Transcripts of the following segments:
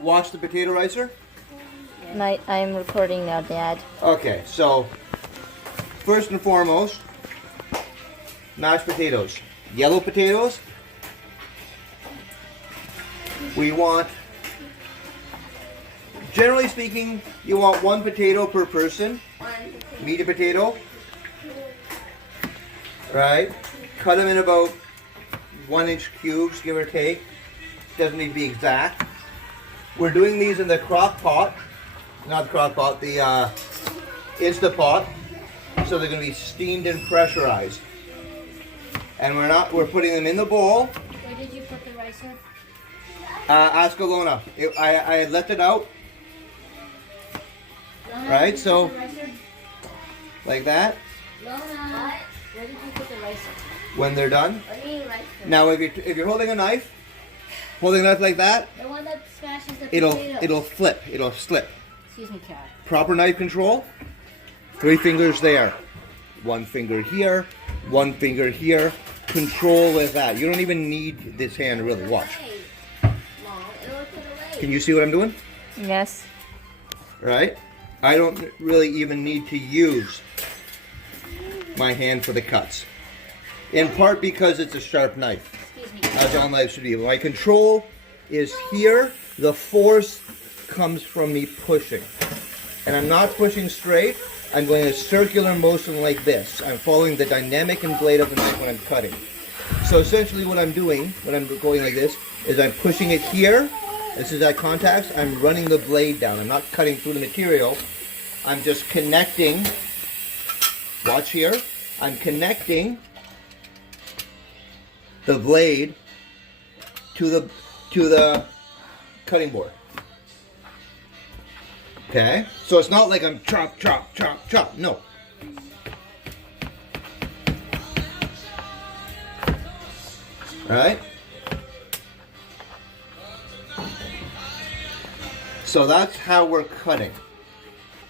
Watch the potato ricer. I'm recording now, Dad. Okay, so first and foremost, mashed potatoes. Yellow potatoes. We want, generally speaking, you want one potato per person. Meaty potato. Right? Cut them in about 1-inch cubes, give or take. Doesn't need to be exact. We're doing these in the crock pot. Not the crock pot, the Instapot. So they're going to be steamed and pressurized. And we're putting them in the bowl. Where did you put the ricer? Ask Alona. I left it out. Lona, Right, so like that. Lona, where did you put the ricer? When they're done. What do you mean ricer? Now, if you're holding a knife like that, The one that smashes the potatoes. it'll flip. It'll slip. Excuse me, Cat. Proper knife control. 3 fingers there. 1 finger here. 1 finger here. Control with that. You don't even need this hand to really watch. Mom, it'll put away. Can you see what I'm doing? Yes. Right? I don't really even need to use my hand for the cuts. In part because it's a sharp knife. Excuse me. As all knives should be. My control is here. The force comes from me pushing. And I'm not pushing straight. I'm going a circular motion like this. I'm following the dynamic and blade of the knife when I'm cutting. So essentially what I'm doing, when I'm going like this, is I'm pushing it here. This is at contacts. I'm running the blade down. I'm not cutting through the material. I'm just connecting. Watch here. I'm connecting the blade to the cutting board. Okay? So it's not like I'm chop, chop, chop, chop. No. Alright? So that's how we're cutting.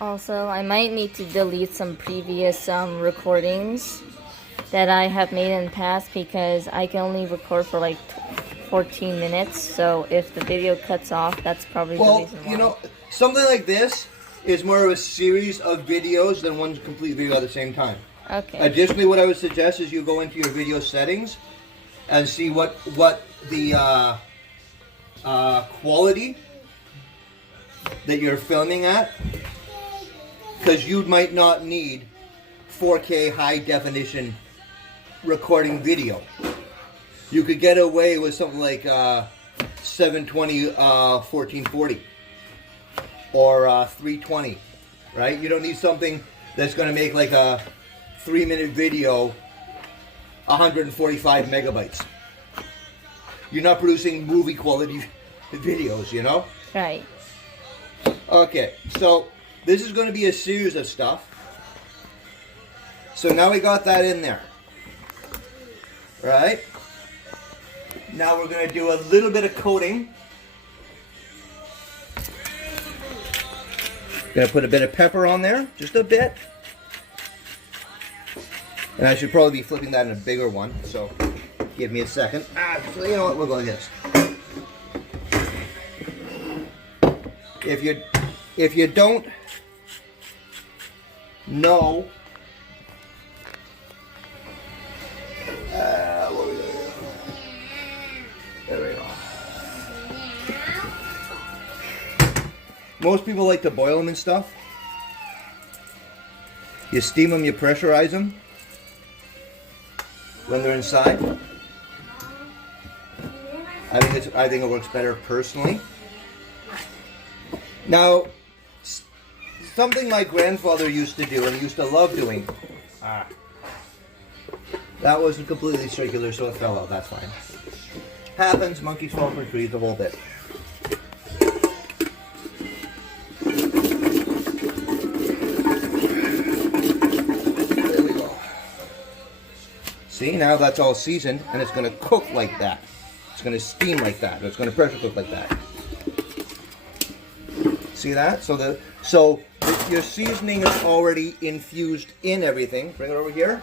Also, I might need to delete some previous recordings that I have made in the past because I can only record for like 14 minutes. So if the video cuts off, that's probably the reason why. You know, something like this is more of a series of videos than one complete video at the same time. Okay. Additionally, what I would suggest is you go into your video settings and see what the quality that you're filming at, because you might not need 4K high definition recording video. You could get away with something like 720 1440 or 320, right? You don't need something that's going to make like a 3-minute video 145 megabytes. You're not producing movie quality videos, you know? Right. Okay, so this is going to be a series of stuff. So now we got that in there. Right? Now we're going to do a little bit of coating. Going to put a bit of pepper on there, just a bit. And I should probably be flipping that in a bigger one, so give me a second. So you know what, we'll go like this. If you don't know what we gotta do. There we go. Most people like to boil them and stuff. You steam them, you pressurize them when they're inside. I think it works better personally. Now, something my grandfather used to do and used to love doing. That wasn't completely circular, so it fell out. That's fine. Happens. Monkeys fall from trees, the whole bit. There we go. See, now that's all seasoned, and it's going to cook like that. It's going to steam like that. Or it's going to pressure cook like that. See that? So your seasoning is already infused in everything. Bring it over here.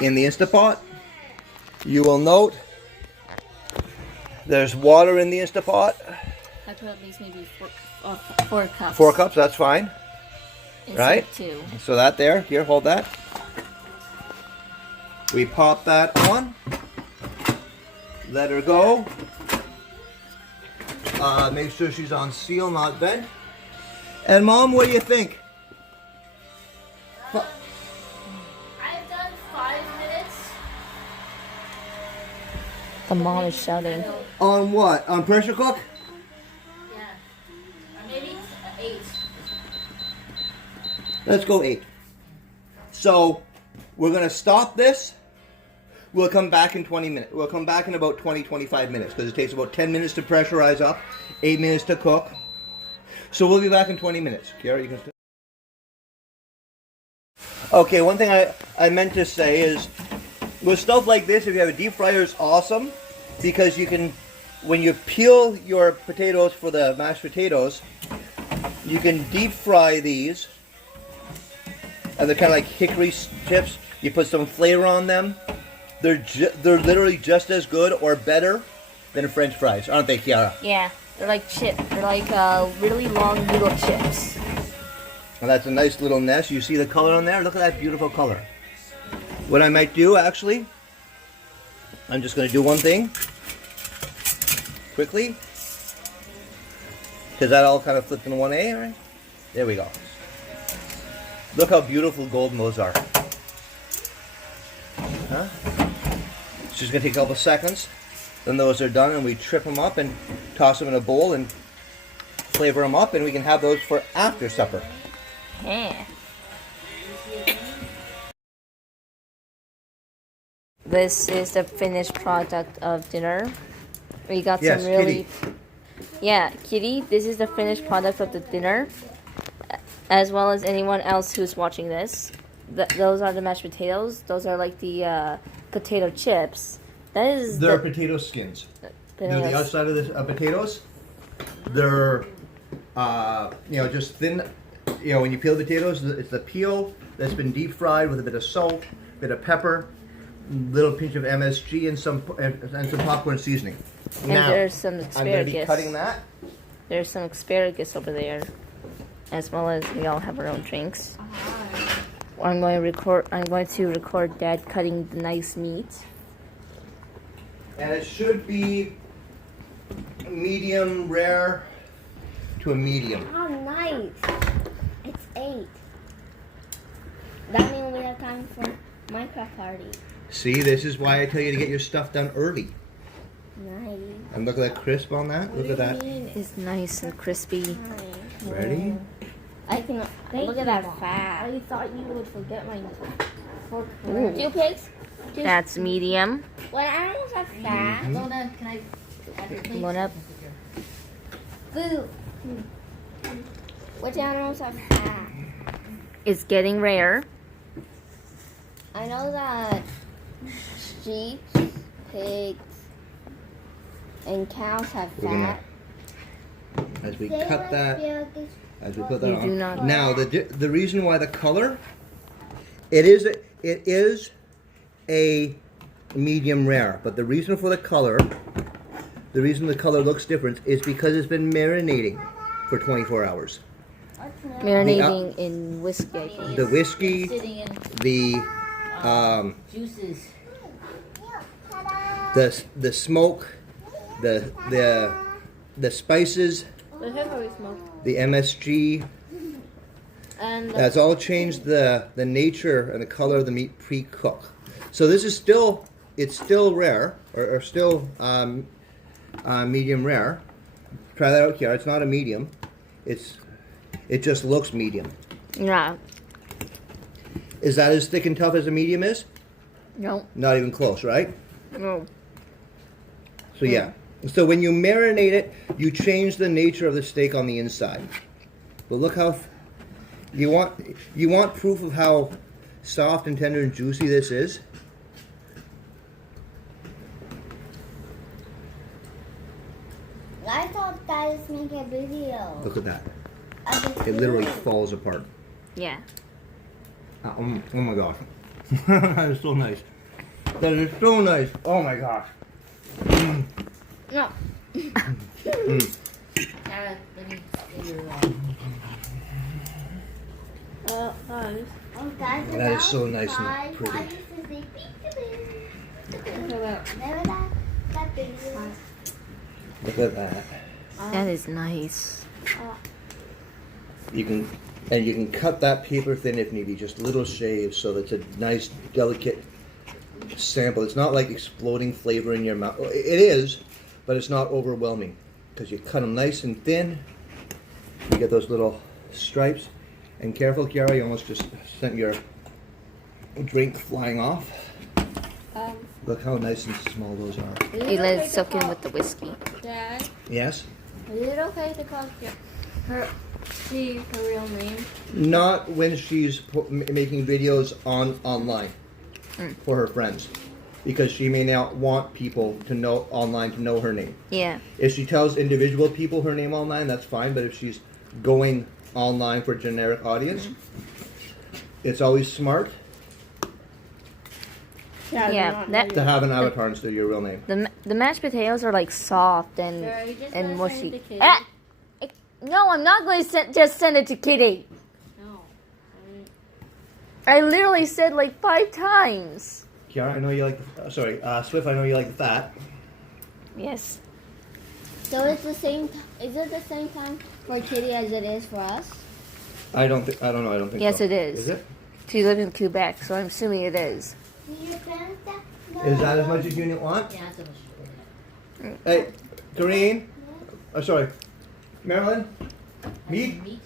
In the Instapot, you will note There's water in the Instapot. I put at least maybe 4 cups. 4 cups, that's fine. Instead right? of 2. So that there, here, hold that. We pop that on. Let her go. Make sure she's on seal, not vent. And Mom, what do you think? I've done 5 minutes. The mom is shouting. On what? On pressure cook? Yeah. Or maybe 8. Let's go 8. So we're gonna stop this. We'll come back in 20 minutes. We'll come back in about 20-25 minutes because it takes about 10 minutes to pressurize up, 8 minutes to cook. So we'll be back in 20 minutes. Kiara, you can. Okay, one thing I meant to say is, with stuff like this, if you have a deep fryer, it's awesome because you can, when you peel your potatoes for the mashed potatoes, you can deep fry these, and they're kind of like hickory chips. You put some flavor on them. They're literally just as good or better than French fries, aren't they, Kiara? Yeah, they're like chip. They're like really long noodle chips. Well, that's a nice little nest. You see the color on there? Look at that beautiful color. What I might do, actually, I'm just going to do one thing quickly, because that all kind of flipped in 1A, right? There we go. Look how beautiful golden those are. Huh? It's just going to take a couple seconds. Then those are done, and we trip them up and toss them in a bowl and flavor them up, and we can have those for after supper. Yeah. This is the finished product of dinner. We got Yes, some really... Kitty. Yeah, Kitty, this is the finished product of the dinner. As well as anyone else who's watching this. Those are the mashed potatoes. Those are like the potato chips. That is They're potato skins. They're the outside of the potatoes. They're, just thin. When you peel potatoes, it's the peel that's been deep fried with a bit of salt, a bit of pepper, little pinch of MSG, and some popcorn seasoning. And Now, there's some I'm going to asparagus. be cutting that. There's some asparagus over there. As well as we all have our own drinks. I'm going to record Dad cutting the nice meat. And it should be medium rare to a medium. Oh, nice. It's 8. That means we have time for Minecraft party. See, this is why I tell you to get your stuff done early. Nice. And look at that crisp on that. Look at that. It's nice and crispy. Ready? I can look at that fat. I thought you would forget my fork. Ooh. 2 pigs? That's medium. When animals have fat, Lona, can I have your plate? Come on up. boo. Which animals have fat? It's getting rare. I know that sheep, pigs, and cows have We're gonna- fat. As we cut that, as we put that You on. do not. Now, the reason why the color, it is a medium rare, but the reason for the color, the reason the color looks different is because it's been marinating for 24 hours. Marinating in whiskey, I think. The whiskey, Sitting in the juices. the smoke, the spices, The hickory smoke. the MSG. And That's all changed the nature and the color of the meat pre-cook. So this is still, it's still rare, or still medium rare. Try that out here. It's not a medium. It just looks medium. Yeah. Is that as thick and tough as a medium is? No. Not even close, right? No. So yeah. So when you marinate it, you change the nature of the steak on the inside. But look how you want proof of how soft and tender and juicy this is. I thought guys make a video. Look at that. of the It literally food. falls apart. Yeah. Oh my gosh. That is so nice. That is so nice. Oh my gosh. No. Sarah, let me see your. Guys. Oh, guys. That is so nice and pretty. Look at that. That is nice. You can cut that paper thin if need be, just little shaves, so that's a nice, delicate sample. It's not like exploding flavor in your mouth. It is, but it's not overwhelming because you cut them nice and thin. You get those little stripes. And careful, Kiara, you almost just sent your drink flying off. Look how nice and small those are. You let it soak in with the whiskey. Dad, Yes? is it okay to call her real name? Not when she's making videos online for her friends, because she may not want people to know online to know her name. Yeah. If she tells individual people her name online, that's fine. But if she's going online for a generic audience, it's always smart Yeah, that to have an avatar instead of your real name. the mashed potatoes are like soft Sarah, you just and gonna send mushy. it to Kitty? No, I'm not going to just send it to Kitty. No. I literally said like 5 times. Kiara, I know you like Swift, I know you like the fat. Yes. So it's the same. Is it the same time for Kitty as it is for us? I don't think Yes, so. it is. Is it? She lives in Quebec, so I'm assuming it is. Is that as much as you want? Yeah, that's what Hey, Kareen. Oh, sorry. Marilyn? Meat? Meat?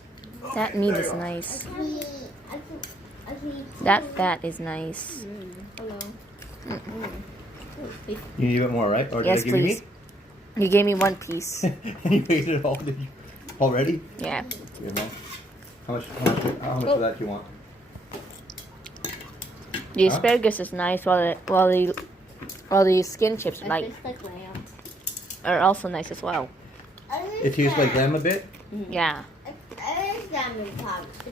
That meat is nice. That fat is nice. Hello. You need a bit more, right? Or Yes, did I give please. You gave me 1 piece. you meat? You ate it all did you? Already? Yeah. Good, Mom. How much of that do you want? The Huh? asparagus is nice, while the skin chips It like tastes like lamb. are also nice as well. It tastes like lamb a bit. Yeah. It is lamb and